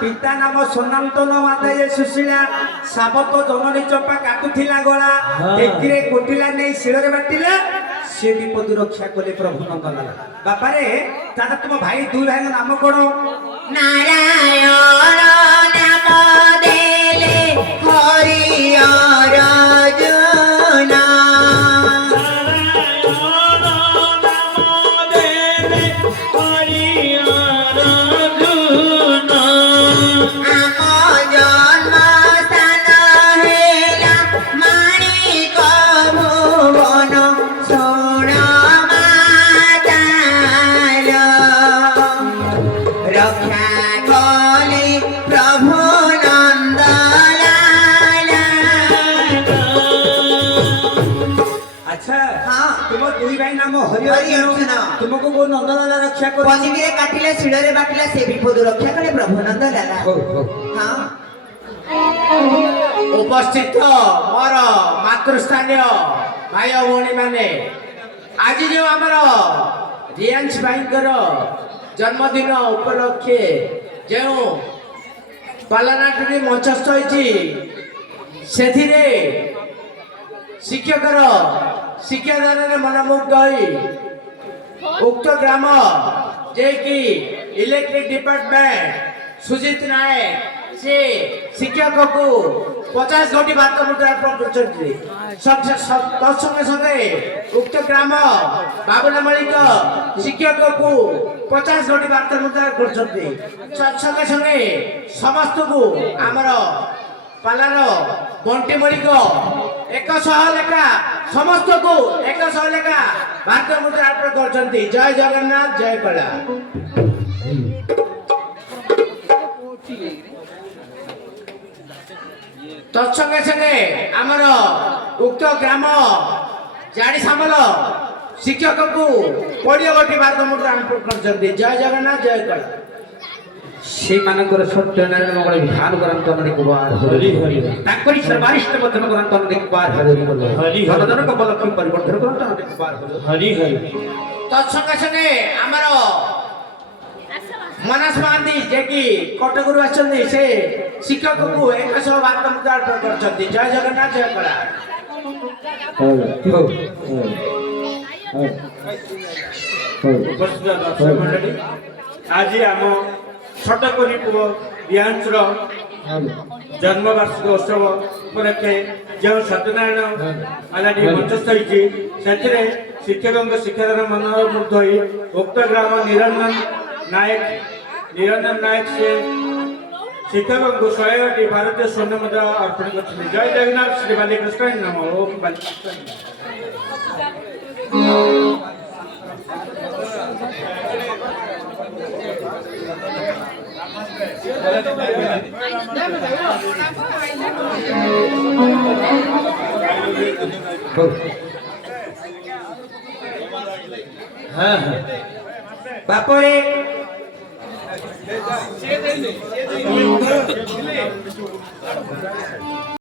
पिता नाम सनातन माता ये सुशीला साबत जननी चंपा काटुला गला देखिरे कोटिला नहीं शिଳରେ बाटिला से विपद रक्षा कले प्रभु नंदलाल बापा रे दादा तुम भाई दुई भाई नाम कौन नारायण नाम देले हरिहर जना तुमको वो नंदलाल रक्षा कर पजिबिरे काटिला शिଳରେ बाटिला से विपद रक्षा करे प्रभु नंदलाल हां उपस्थित मोर मातृस्थानीय भाई भौणी माने आज जो आमर रियांश भाईकर जन्मदिन उपलक्षे जो पालनाटी मंचस्थ होती शिक्षकर शिक्षादान मनमुग्ध उक्त ग्राम जे कि इलेक्ट्रिक डिपार्टमेंट सुजित नायक से शिक्षक को 50 घटी बात मुद्रा संगे संगे उक्त ग्राम बाबुला मालिक शिक्षक को 50 घटी बात मुद्रा संगे संगे समस्त को आमर पालार बंटी मलिक 100 लेखा समस्त को 100 लेखा भारत मुद्रा अर्पण करछंती जय जगन्नाथ जय कला तत्संगे संगे आमर उक्त ग्राम जाड़ी सामल शिक्षक को 20 गोटी भारत मुद्रा अर्पण करछंती जय जगन्नाथ जय कला से मानकर सत्यनारायण मंगल विधान करंतन देखबार हरि हरि ताकरी सर्वारिष्ट बदन करंतन देखबार हरि हरि धनधन कपलक्ष्मी परिवर्तन करंतन देखबार हरि हरि तत्संगे संगे आमर मनस महांती जे कि कटकरू आछंती से शिक्षक को 100 भारत मुद्रा अर्पण करछंती जय जगन्नाथ जय कला उपस्थित दर्शक मंडली आज आम छटकरी पुओ रियांशर जन्मवार्षिक उत्सव उपलक्षे जो सत्यनारायण आलाटी मंचस्थ होती शिक्षक शिक्षादान मनोमुग्ध हो उक्त ग्राम निरंजन नायक से शिक्षक को 100 भारतीय स्वर्ण मुद्रा अर्पण कर जय जगन्नाथ श्री बालीकृष्ण नम ओम बालीकृष्ण हाँ बापरे